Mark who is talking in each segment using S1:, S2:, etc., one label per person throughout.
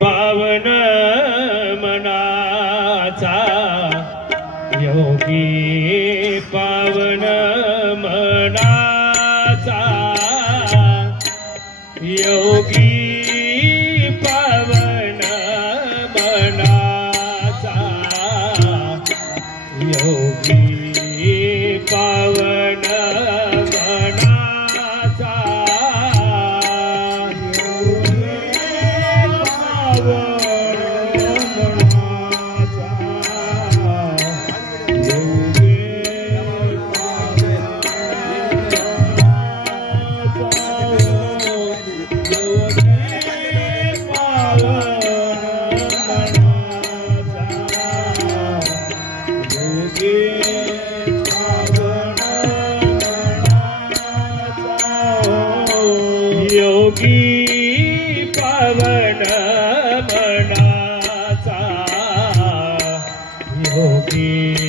S1: पावन मनाचा योगी पावन मनाचा. योगी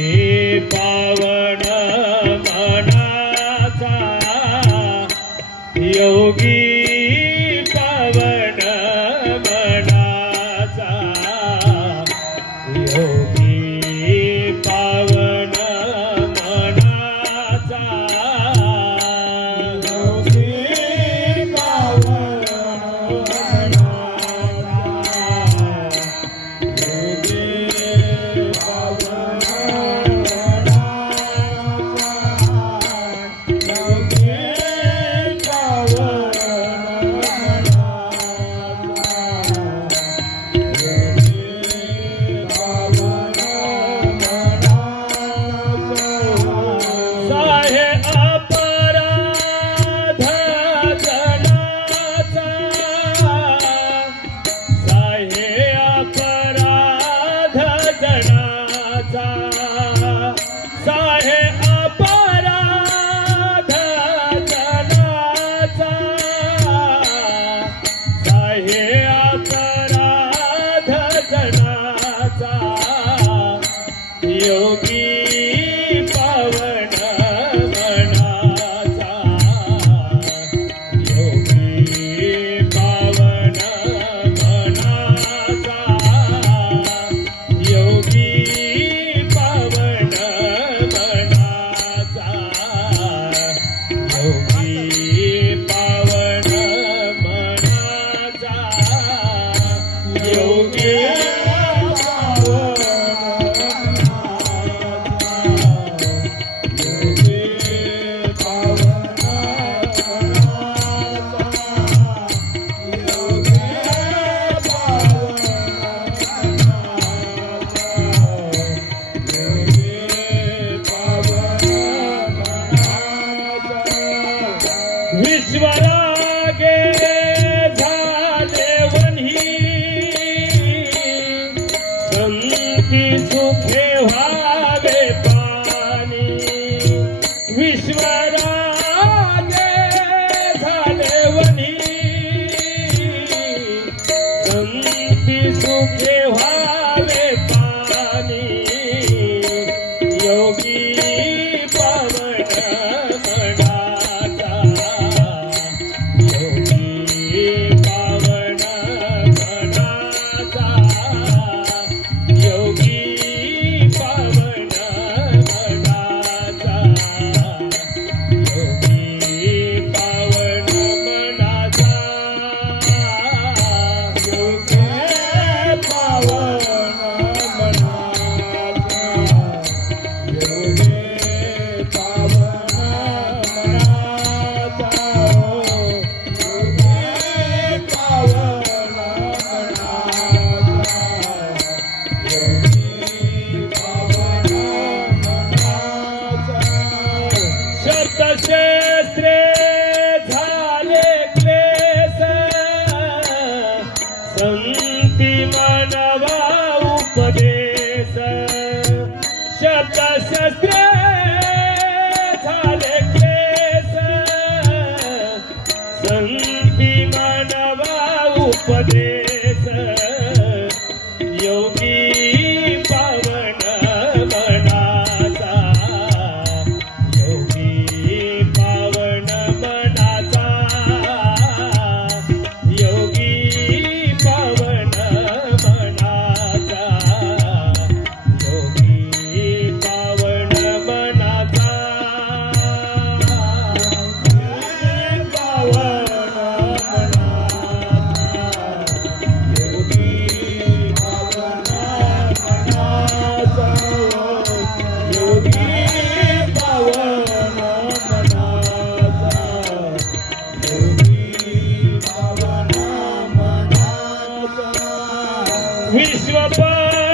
S1: विश्वरागे Shanta Shastra Bye.